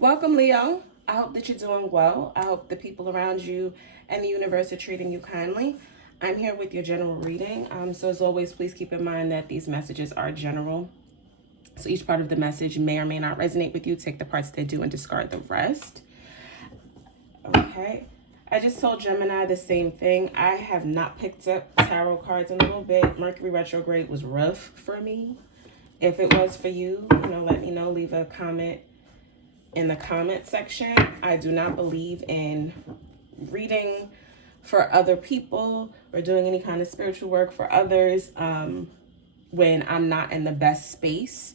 Welcome, Leo. I hope that you're doing well. I hope the people around you and the universe are treating you kindly. I'm here with your general reading. So, as always, please keep in mind that these messages are general. So, each part of the message may or may not resonate with you. Take the parts that do and discard the rest. Okay. I just told Gemini the same thing. I have not picked up tarot cards in a little bit. Mercury retrograde was rough for me. If it was for you, let me know. Leave a comment in the comment section. I do not believe in reading for other people or doing any kind of spiritual work for others when I'm not in the best space,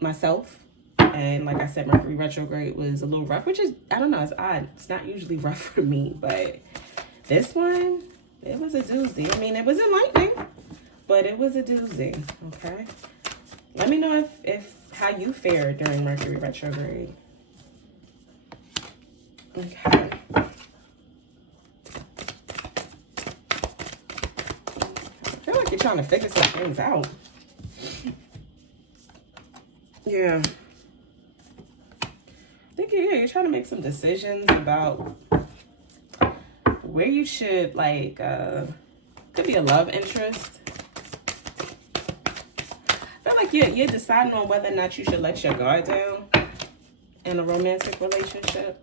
myself. And like I said, Mercury retrograde was a little rough, which is, I don't know, it's odd. It's not usually rough for me, but this one, it was a doozy. I mean, it was enlightening, but it was a doozy, okay? Let me know if how you fared during Mercury retrograde. Okay. I feel like you're trying to figure some things out. Yeah. I think you're trying to make some decisions about where you should, could be a love interest. I feel like you're deciding on whether or not you should let your guard down in a romantic relationship.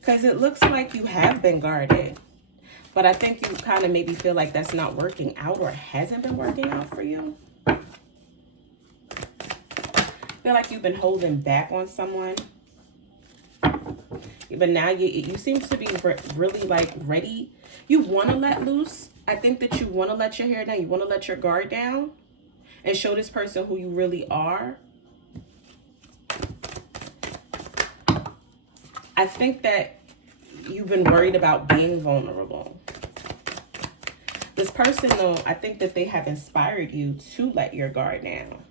Because it looks like you have been guarded. But I think you kind of maybe feel like that's not working out or hasn't been working out for you. I feel like you've been holding back on someone. But now you seem to be really ready. You want to let loose. I think that you want to let your hair down. You want to let your guard down and show this person who you really are. I think that you've been worried about being vulnerable. This person, though, I think that they have inspired you to let your guard down.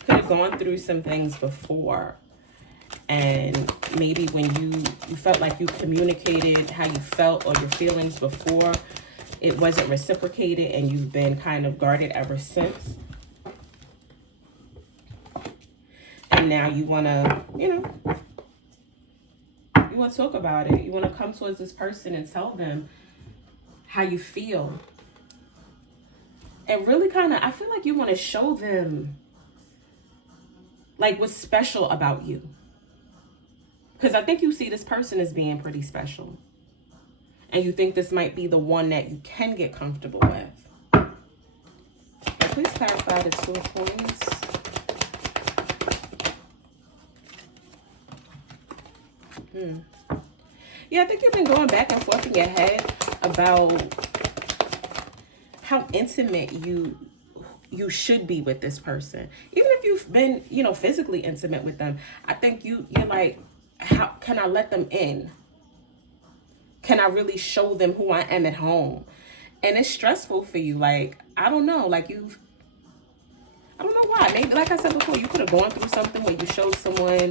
Could have gone through some things before. And maybe when you felt like you communicated how you felt or your feelings before, it wasn't reciprocated and you've been kind of guarded ever since. And now you want to, you want to talk about it. You want to come towards this person and tell them how you feel. And really I feel like you want to show them what's special about you. Because I think you see this person as being pretty special. And you think this might be the one that you can get comfortable with. So please clarify the Two of Coins. Yeah, I think you've been going back and forth in your head about how intimate you should be with this person. Even if you've been, physically intimate with them, I think you're like, how can I let them in? Can I really show them who I am at home? And it's stressful for you. I don't know. I don't know why. Maybe, like I said before, you could have gone through something where you showed someone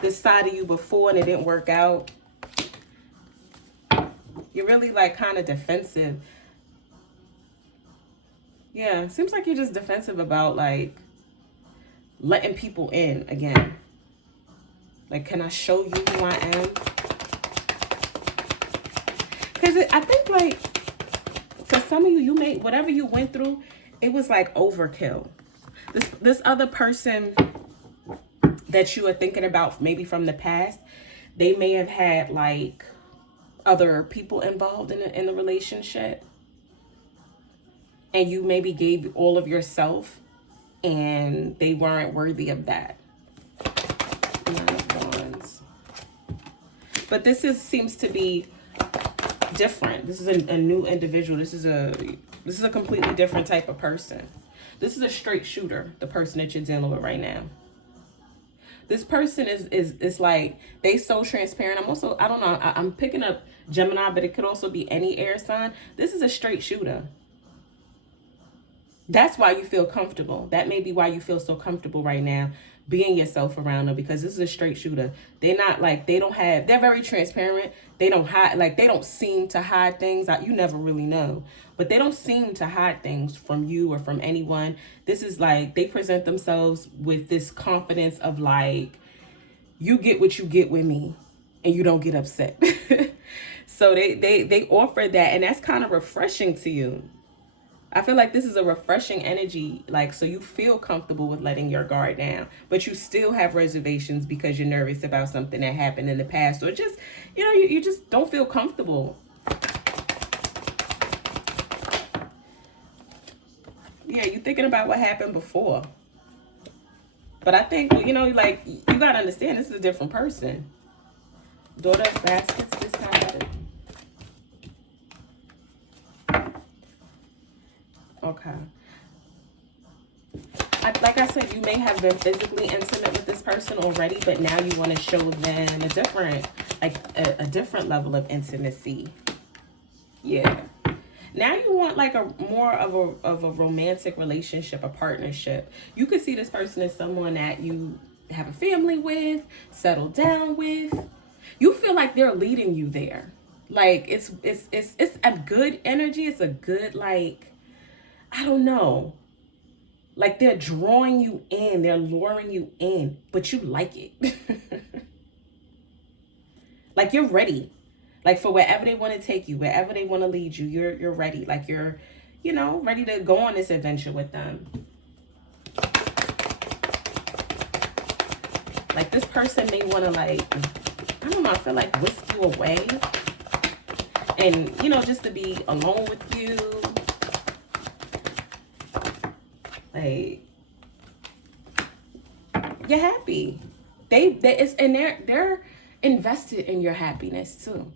this side of you before and it didn't work out. You're really kind of defensive. Yeah, seems like you're just defensive about letting people in again. Can I show you who I am? Because I think for some of you made whatever you went through, it was overkill. This other person that you are thinking about maybe from the past, they may have had other people involved in the relationship, and you maybe gave all of yourself and they weren't worthy of that. Nine of Wands. But this seems to be different. This is a new individual. This is a completely different type of person. This is a straight shooter, the person that you're dealing with right now. This person is they so transparent. I don't know, I'm picking up Gemini, but it could also be any air sign. This is a straight shooter. That's why you feel comfortable. That may be why you feel so comfortable right now, being yourself around them, because this is a straight shooter. They're not like, they're very transparent. They don't hide, like they don't seem to hide things. You never really know, but they don't seem to hide things from you or from anyone. This is like, they present themselves with this confidence of like, you get what you get with me and you don't get upset. So they offer that, and that's kind of refreshing to you. I feel like this is a refreshing energy, like, so you feel comfortable with letting your guard down, but you still have reservations because you're nervous about something that happened in the past, or just, you just don't feel comfortable. Yeah, you're thinking about what happened before. But I think, like, you gotta understand, this is a different person. Daughter of Baskets this time. Okay. Like I said, you may have been physically intimate with this person already, but now you want to show them a different level of intimacy. Yeah. Now you want like a more of a romantic relationship, a partnership. You could see this person as someone that you have a family with, settle down with. You feel like they're leading you there. Like it's a good energy. It's a good, like, I don't know. Like they're drawing you in, they're luring you in, but you like it. Like you're ready. Like for wherever they want to take you, wherever they want to lead you, you're ready. Like you're, ready to go on this adventure with them. Like this person may want to, like, I don't know, I feel like whisk you away. And, just to be alone with you. Like, you're happy. They're invested in your happiness too.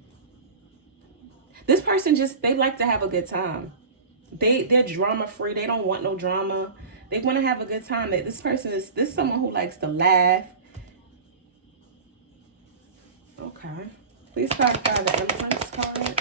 This person they like to have a good time. They're drama free. They don't want no drama. They want to have a good time. This person is someone who likes to laugh. Okay. Please clarify the Empress card.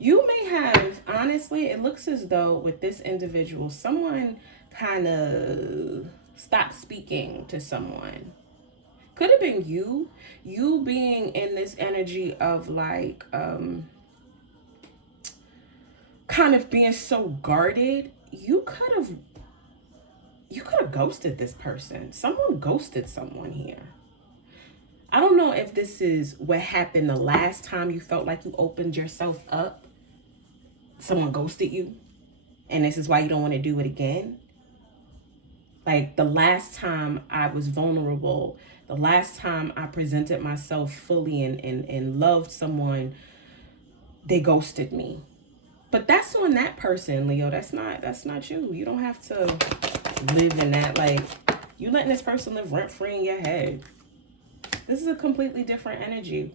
You may have, honestly, it looks as though with this individual, someone kind of stopped speaking to someone. Could have been you being in this energy of like, kind of being so guarded. You could have ghosted this person. Someone ghosted someone here. I don't know if this is what happened the last time you felt like you opened yourself up. Someone ghosted you, and this is why you don't want to do it again. Like the last time I was vulnerable, the last time I presented myself fully and loved someone, they ghosted me. But that's on that person, Leo. That's not you. You don't have to live in that. Like, you letting this person live rent free in your head. This is a completely different energy.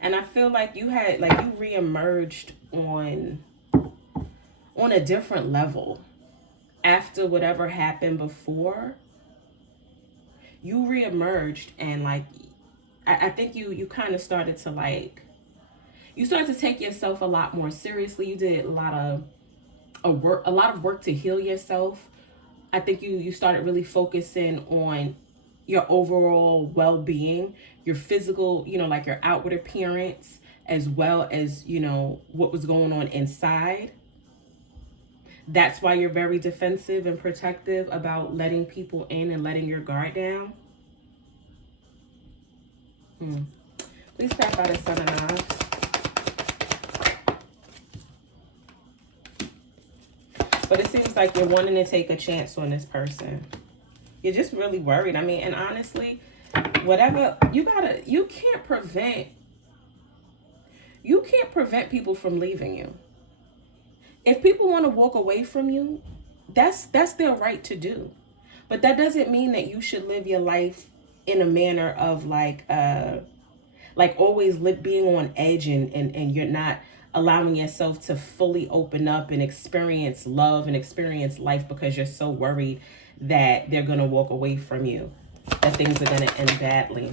And I feel like you reemerged on a different level after whatever happened before. You reemerged, and like, I think you kind of started to like, you started to take yourself a lot more seriously. You did a lot of work to heal yourself. I think you started really focusing on your overall well-being, your physical, like your outward appearance, as well as, what was going on inside. That's why you're very defensive and protective about letting people in and letting your guard down. Please clarify the Sun of Knives. But it seems like you're wanting to take a chance on this person. You're just really worried. I mean, and honestly, whatever, you can't prevent people from leaving you. If people want to walk away from you, that's their right to do. But that doesn't mean that you should live your life in a manner of like always being on edge and you're not allowing yourself to fully open up and experience love and experience life because you're so worried that they're going to walk away from you, that things are going to end badly.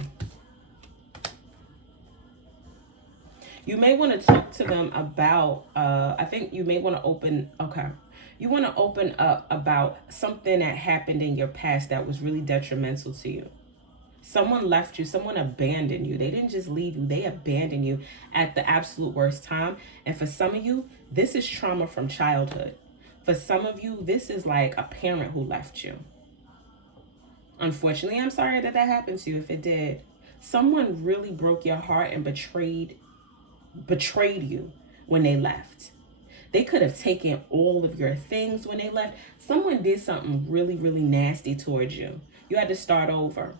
You may want to talk to them about, I think you may want to you want to open up about something that happened in your past that was really detrimental to you. Someone left you, someone abandoned you. They didn't just leave you, they abandoned you at the absolute worst time. And for some of you, this is trauma from childhood. For some of you, this is like a parent who left you. Unfortunately, I'm sorry that happened to you if it did. Someone really broke your heart and betrayed you when they left. They could have taken all of your things when they left. Someone did something really, really nasty towards you. You had to start over.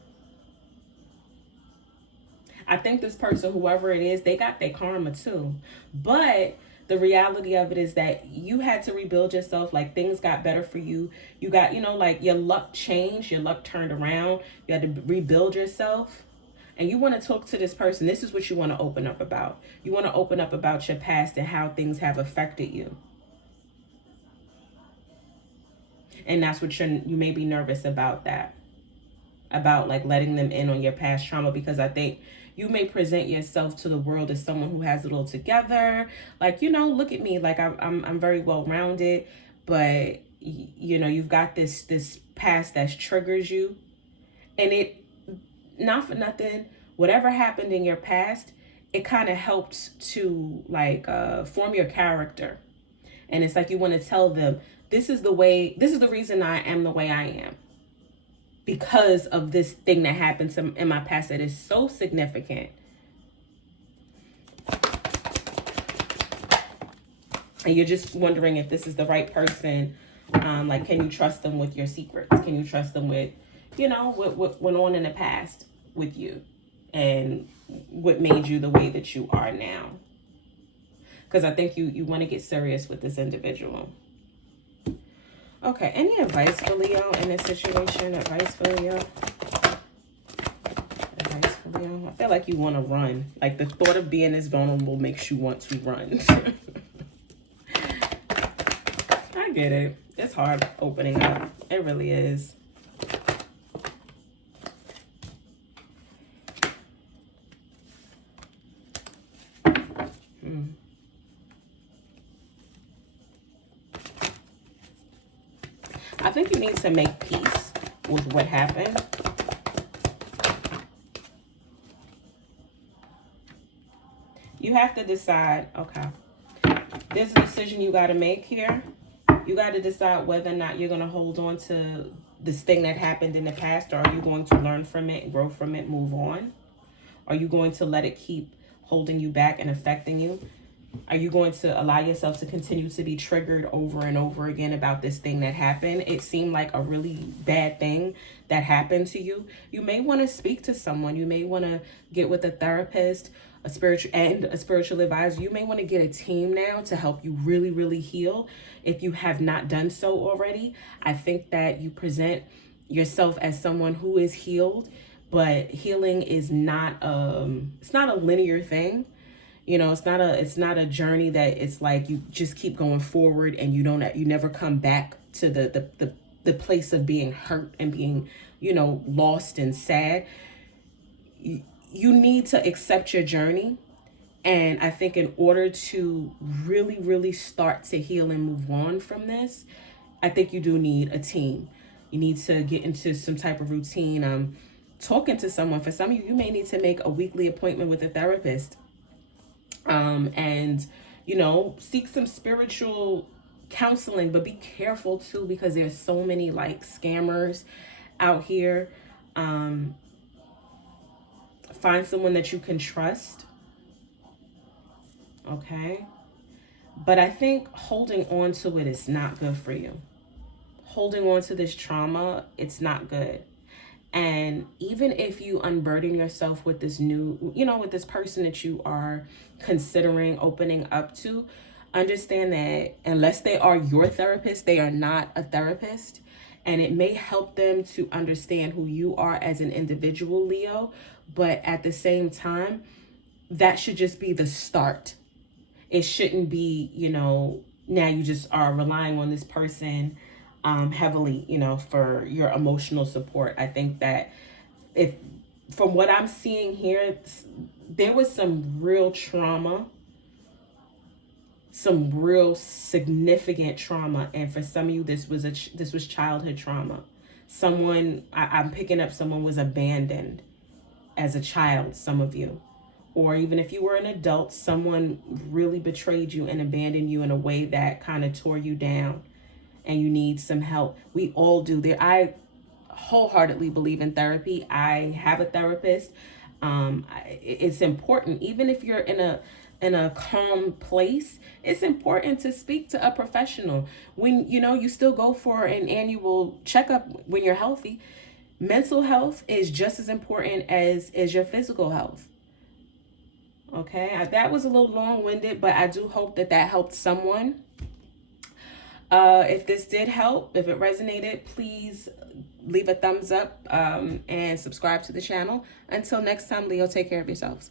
I think this person, whoever it is, they got their karma too. But the reality of it is that you had to rebuild yourself. Like, things got better for you. You got, like, your luck changed, your luck turned around. You had to rebuild yourself. And you want to talk to this person. This is what you want to open up about. You want to open up about your past and how things have affected you. And that's what you may be nervous about that. About like letting them in on your past trauma, because I think you may present yourself to the world as someone who has it all together. Like, look at me. Like, I'm very well rounded, but you've got this past that triggers you, and it, not for nothing, whatever happened in your past, it kind of helps to like form your character. And it's like you want to tell them, this is the reason I am the way I am, because of this thing that happened in my past that is so significant. And you're just wondering if this is the right person. Like, can you trust them with your secrets? Can you trust them with, what went on in the past with you and what made you the way that you are now? Because I think you want to get serious with this individual. Okay, any advice for Leo in this situation? Advice for Leo? Advice for Leo? I feel like you want to run. Like, the thought of being this vulnerable makes you want to run. I get it. It's hard opening up. It really is. I think you need to make peace with what happened. You have to decide, okay, there's a decision you got to make here. You got to decide whether or not you're going to hold on to this thing that happened in the past, or are you going to learn from it, grow from it, move on? Are you going to let it keep holding you back and affecting you? Are you going to allow yourself to continue to be triggered over and over again about this thing that happened? It seemed like a really bad thing that happened to you. You may want to speak to someone. You may want to get with a therapist, a spiritual advisor. You may want to get a team now to help you really, really heal if you have not done so already. I think that you present yourself as someone who is healed, but healing is not it's not a linear thing. It's not a journey that it's like you just keep going forward and you never come back to the place of being hurt and being, lost and sad. You need to accept your journey. And I think in order to really, really start to heal and move on from this, I think you do need a team. You need to get into some type of routine. Talking to someone. For some of you, you may need to make a weekly appointment with a therapist. And seek some spiritual counseling, but be careful too, because there's so many like scammers out here. Find someone that you can trust. Okay. But I think holding on to it is not good for you. Holding on to this trauma, it's not good. And even if you unburden yourself with this new, with this person that you are considering opening up to, understand that unless they are your therapist, they are not a therapist. And it may help them to understand who you are as an individual, Leo. But at the same time, that should just be the start. It shouldn't be, now you just are relying on this person heavily, for your emotional support. I think that if from what I'm seeing here, there was some real trauma, some real significant trauma, and for some of you, this was childhood trauma. I'm picking up someone was abandoned as a child, some of you, or even if you were an adult, someone really betrayed you and abandoned you in a way that kind of tore you down, and you need some help. We all do. I wholeheartedly believe in therapy. I have a therapist. It's important, even if you're in a calm place, it's important to speak to a professional. When you still go for an annual checkup when you're healthy. Mental health is just as important as your physical health. Okay, that was a little long-winded, but I do hope that helped someone. If this did help, if it resonated, please leave a thumbs up and subscribe to the channel. Until next time, Leo, take care of yourselves.